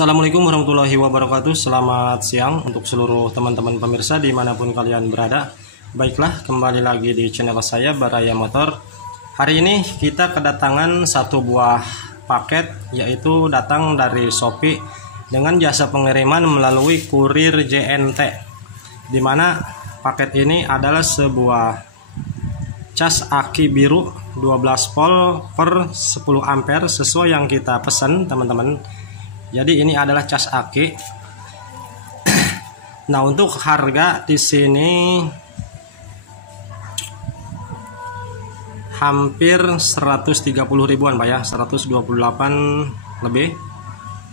Assalamualaikum warahmatullahi wabarakatuh. Selamat siang untuk seluruh teman-teman pemirsa dimanapun kalian berada. Baiklah, kembali lagi di channel saya Baraya Motor. Hari ini kita kedatangan satu buah paket, yaitu datang dari Shopee dengan jasa pengiriman melalui kurir JNT, dimana paket ini adalah sebuah cas aki biru 12 volt per 10 ampere sesuai yang kita pesan, teman-teman. Jadi ini adalah cas aki. Nah, untuk harga di sini hampir 130 ribuan, Pak ya, 128 lebih.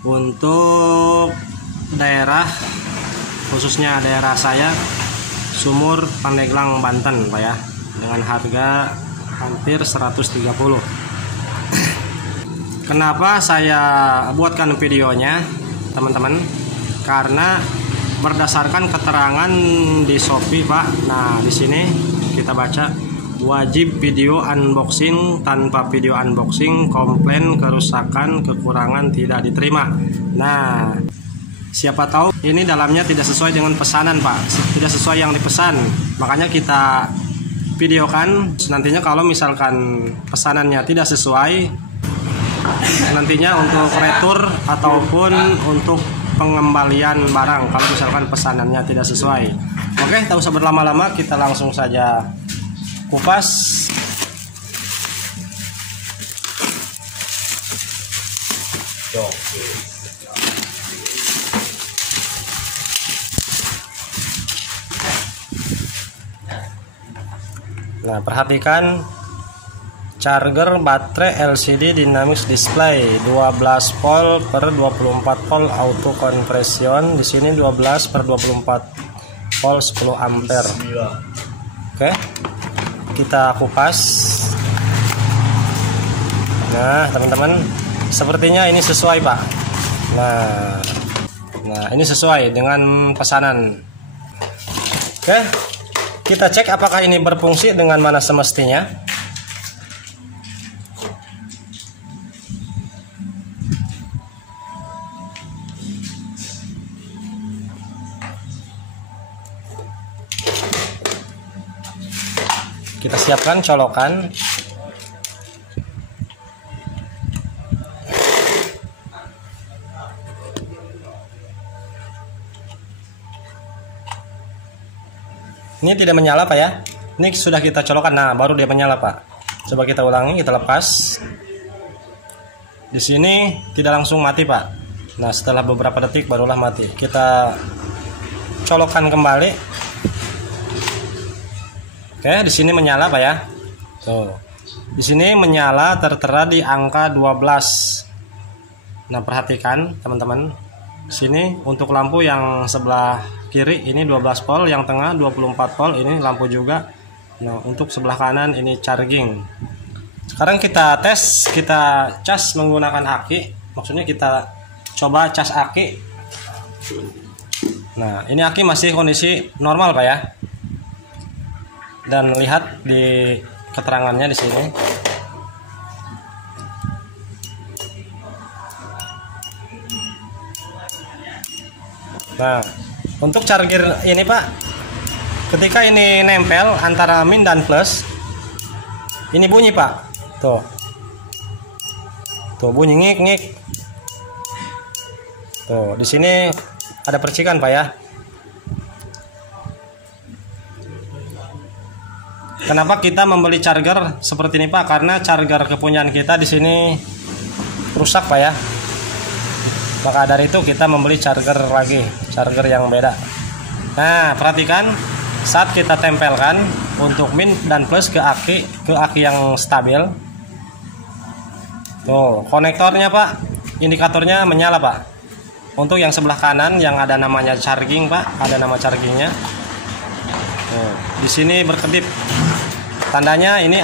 Untuk daerah, khususnya daerah saya, Sumur, Pandeglang, Banten, Pak ya, dengan harga hampir 130. Kenapa saya buatkan videonya, teman-teman? Karena berdasarkan keterangan di Shopee, Pak. Nah, di sini kita baca wajib video unboxing, tanpa video unboxing komplain kerusakan kekurangan tidak diterima. Nah, siapa tahu ini dalamnya tidak sesuai dengan pesanan, Pak. Tidak sesuai yang dipesan. Makanya kita videokan. Nantinya kalau misalkan pesanannya tidak sesuai, nantinya untuk retur ataupun untuk pengembalian barang kalau misalkan pesanannya tidak sesuai. Oke, tak usah berlama-lama, kita langsung saja kupas. Nah, perhatikan charger baterai LCD dynamic display 12 volt per 24 volt auto compression. Di sini 12 per 24 volt 10 ampere. Oke, kita kupas. Nah, teman-teman, sepertinya ini sesuai, Pak. Nah, ini sesuai dengan pesanan. Oke, kita cek apakah ini berfungsi dengan mana semestinya. Kita siapkan colokan. Ini tidak menyala, Pak ya. Ini sudah kita colokan. Nah, baru dia menyala, Pak. Coba kita ulangi, kita lepas. Di sini tidak langsung mati, Pak. Nah, setelah beberapa detik barulah mati. Kita colokan kembali. Oke, di sini menyala, Pak ya. Tuh. Di sini menyala tertera di angka 12. Nah, perhatikan, teman-teman. Sini untuk lampu yang sebelah kiri ini 12 volt, yang tengah 24 volt, ini lampu juga. Nah, untuk sebelah kanan ini charging. Sekarang kita tes, kita cas menggunakan aki. Maksudnya kita coba cas aki. Nah, ini aki masih kondisi normal, Pak ya. Dan lihat di keterangannya di sini. Nah, untuk charger ini, Pak, ketika ini nempel antara min dan plus, ini bunyi, Pak. Tuh. Tuh bunyi ngik-ngik. Tuh, di sini ada percikan, Pak ya. Kenapa kita membeli charger seperti ini, Pak? Karena charger kepunyaan kita di sini rusak, Pak ya. Maka dari itu kita membeli charger lagi, charger yang beda. Nah, perhatikan saat kita tempelkan untuk min dan plus ke aki yang stabil. Tuh, konektornya, Pak, indikatornya menyala, Pak. Untuk yang sebelah kanan yang ada namanya charging, Pak, ada nama chargingnya. Tuh, di sini berkedip. Tandanya ini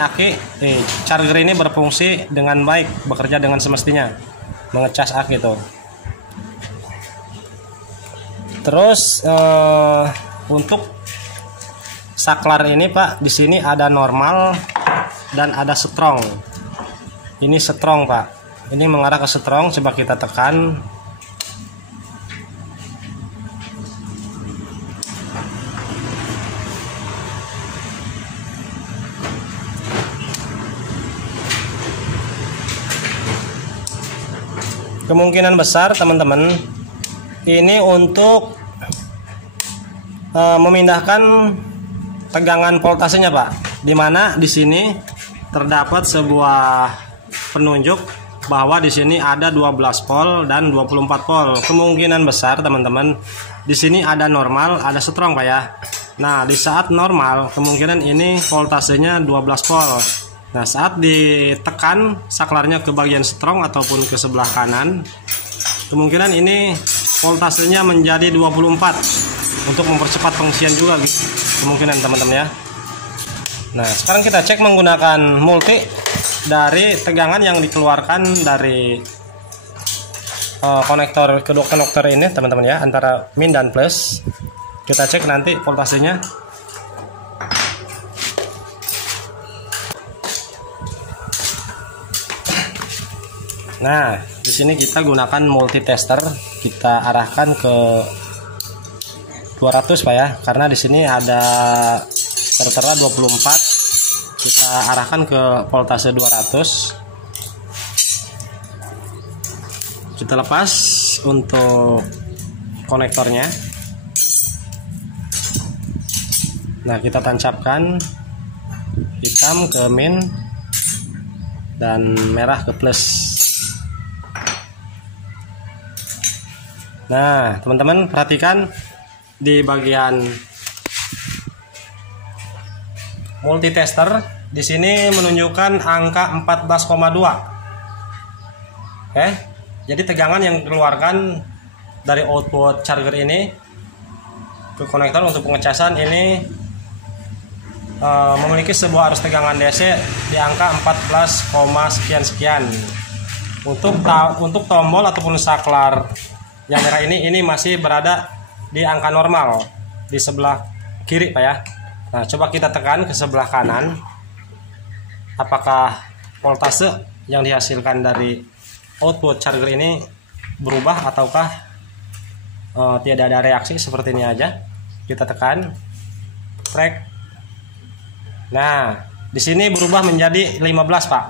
charger ini berfungsi dengan baik, bekerja dengan semestinya, mengecas aki itu. Terus untuk saklar ini, Pak, di sini ada normal dan ada strong. Ini strong, Pak. Ini mengarah ke strong, coba kita tekan. kemungkinan besar teman-teman ini untuk memindahkan tegangan voltasenya Pak, dimana di sini terdapat sebuah penunjuk bahwa di sini ada 12 volt dan 24 volt. Kemungkinan besar teman-teman di sini ada normal, ada strong Pak ya. Nah, di saat normal kemungkinan ini voltasenya 12 volt. Nah, saat ditekan saklarnya ke bagian strong ataupun ke sebelah kanan, kemungkinan ini voltasenya menjadi 24 untuk mempercepat pengisian juga kemungkinan teman-teman ya. Nah, sekarang kita cek menggunakan multi dari tegangan yang dikeluarkan dari kedua konektor ini teman-teman ya, antara min dan plus. Kita cek nanti voltasenya. Nah, di sini kita gunakan multitester, kita arahkan ke 200 Pak ya, karena di sini ada tertera 24, kita arahkan ke voltase 200. Kita lepas untuk konektornya. Nah, kita tancapkan hitam ke min dan merah ke plus. Nah, teman-teman perhatikan di bagian multitester di sini menunjukkan angka 14,2. Oke. Jadi tegangan yang dikeluarkan dari output charger ini ke konektor untuk pengecasan ini memiliki sebuah arus tegangan DC di angka 14, sekian. Untuk tombol ataupun saklar yang merah ini masih berada di angka normal di sebelah kiri Pak ya. Nah, coba kita tekan ke sebelah kanan, apakah voltase yang dihasilkan dari output charger ini berubah ataukah tidak ada reaksi. Seperti ini aja. Kita tekan track. Nah, di sini berubah menjadi 15 Pak.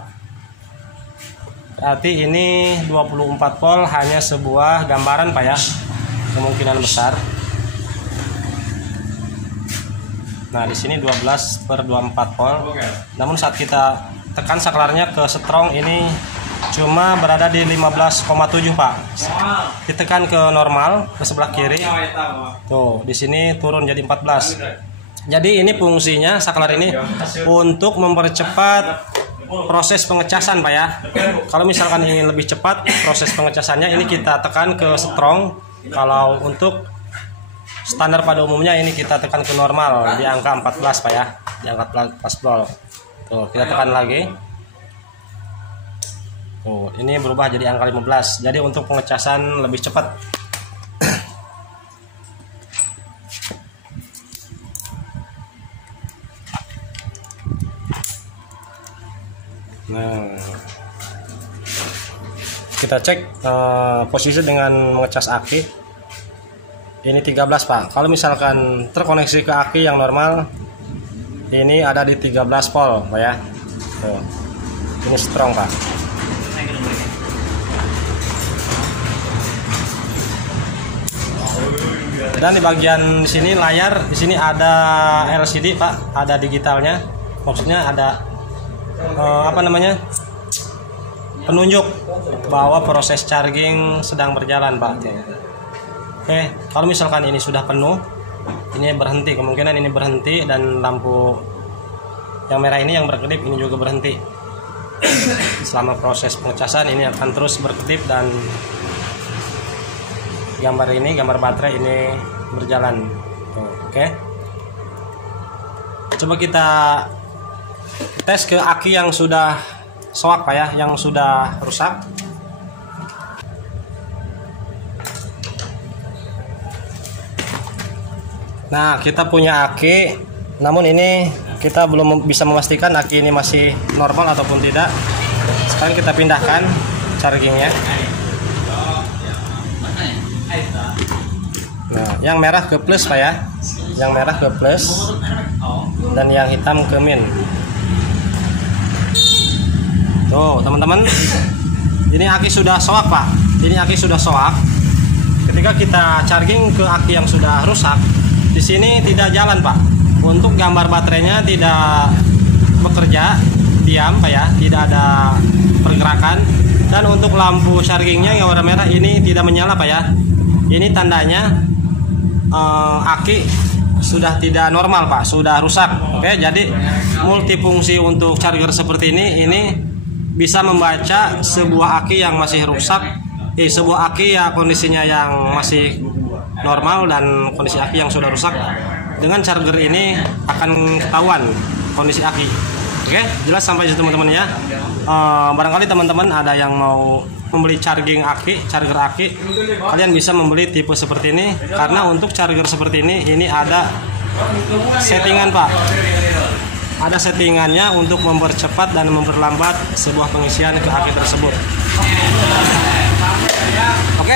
Berarti ini 24 volt, hanya sebuah gambaran Pak ya, kemungkinan besar. Nah, di sini 12/24 volt. Namun saat kita tekan saklarnya ke strong ini cuma berada di 15,7 Pak. Ditekan ke normal ke sebelah kiri. Tuh, di sini turun jadi 14. Jadi ini fungsinya saklar ini untuk mempercepat proses pengecasan Pak ya. Kalau misalkan ingin lebih cepat proses pengecasannya, ini kita tekan ke strong. Kalau untuk standar pada umumnya ini kita tekan ke normal di angka 14 Pak ya, di angka 14 volt. Tuh, kita tekan lagi. Tuh, ini berubah jadi angka 15. Jadi untuk pengecasan lebih cepat. Nah, kita cek posisi dengan mengecas aki. Ini 13 Pak. Kalau misalkan terkoneksi ke aki yang normal, ini ada di 13 volt Pak ya. Tuh. Ini strong Pak. Dan di bagian sini layar, di sini ada LCD Pak, ada digitalnya. Maksudnya ada penunjuk bahwa proses charging sedang berjalan Pak. Oke, kalau misalkan ini sudah penuh, ini berhenti, kemungkinan ini berhenti, dan lampu yang merah ini yang berkedip ini juga berhenti. Selama proses pengecasan ini akan terus berkedip dan gambar baterai ini berjalan. Tuh, oke. Coba kita tes ke aki yang sudah soak Pak ya, yang sudah rusak. Nah, kita punya aki, namun ini kita belum bisa memastikan aki ini masih normal ataupun tidak. Sekarang kita pindahkan chargingnya. Nah, yang merah ke plus Pak ya, yang merah ke plus dan yang hitam ke min. Tuh teman-teman, ini aki sudah soak Pak. ini aki sudah soak. Ketika kita charging ke aki yang sudah rusak, di sini tidak jalan Pak. Untuk gambar baterainya tidak bekerja, diam Pak ya, tidak ada pergerakan. Dan untuk lampu chargingnya yang warna merah ini tidak menyala Pak ya. Ini tandanya aki sudah tidak normal Pak, sudah rusak. Oke, jadi multifungsi untuk charger seperti ini bisa membaca sebuah aki yang masih rusak, sebuah aki ya kondisinya yang masih normal dan kondisi aki yang sudah rusak. Dengan charger ini akan ketahuan kondisi aki. Oke, jelas sampai situ teman-teman ya. Barangkali teman-teman ada yang mau membeli charger aki, kalian bisa membeli tipe seperti ini, karena untuk charger seperti ini ada settingan Pak. Ada settingannya untuk mempercepat dan memperlambat sebuah pengisian ke aki tersebut. Oke,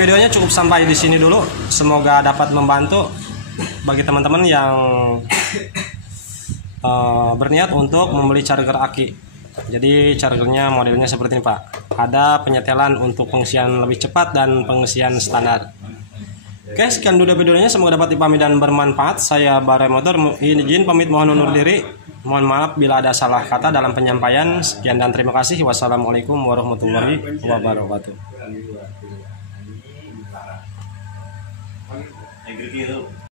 videonya cukup sampai di sini dulu. Semoga dapat membantu bagi teman-teman yang berniat untuk membeli charger aki. Jadi chargernya modelnya seperti ini Pak. Ada penyetelan untuk pengisian lebih cepat dan pengisian standar. Oke, sekian dulu videonya. Semoga dapat dipahami dan bermanfaat. Saya Barai Motor izin pamit, mohon undur diri. Mohon maaf bila ada salah kata dalam penyampaian. Sekian dan terima kasih. Wassalamualaikum warahmatullahi wabarakatuh.